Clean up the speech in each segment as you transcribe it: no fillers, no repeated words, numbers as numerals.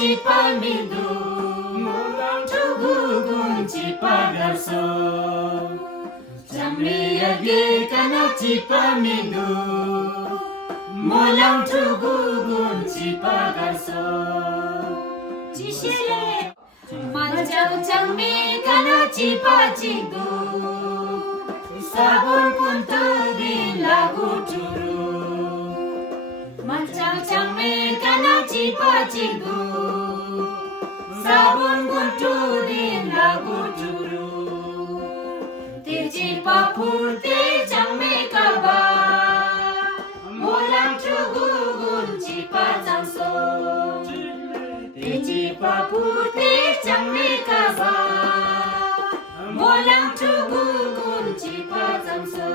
cipamidu mulang tugugun cipagarso jamri age kana cipamidu mulang tugugun cipagarso cishele manjau jamri kana cipacidu sabun puntu di lagu turu manjau jamri kana cipacidu sabun puntu di lagu turu Tiji papur te jammi kaba Molang tugugun cipa jamso Tiji papur te jammi kaba Molang tugugun cipa jamso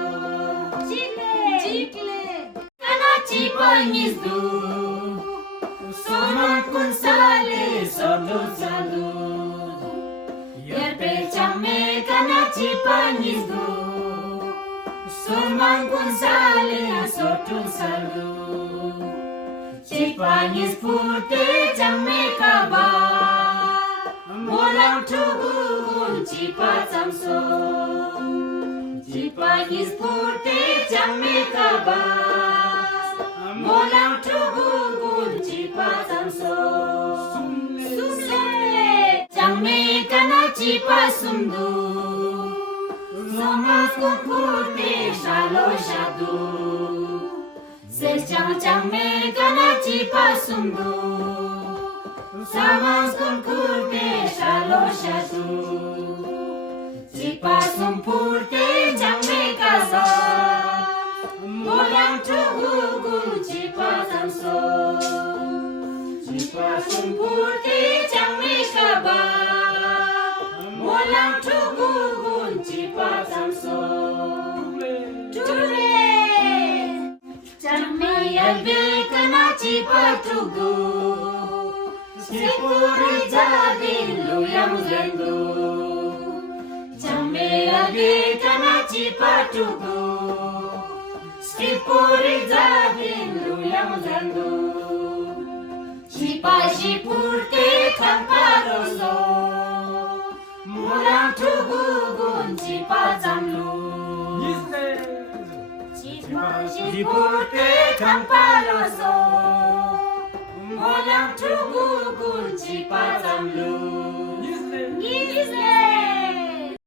Cikle Kana cipa ngizdu Soman kun sale sodu zalu Yerpe chamme kana cipangizdu Soman kun sale sotu salu Cipangiz pute chamme kaba Molang tugugun cipa jamso Cipangiz pute chamme kaba Molang tugugun cipa jamso Sumle chamme kana cipa sumdu Somas kumpute shalo shadu Sechang chamme kana cipa sumdu Somas kumpute shalo shadu Cipa sumpute chamme kaza Molang tugugun cipa jamso Cipa sumpute chamme kaba Molang tugugun cipa jamso Ture chamme yalbe kana cipa tugu Sipuri jadi luyam zendu Chamme yalbe kana cipa tugu Sipuri jadi luyam zendu Cipa sipurte kamparoso Molang tugugun cipa jamlu Cipa sipurte kamparoso Molang tugugun cipa jamlu Gizle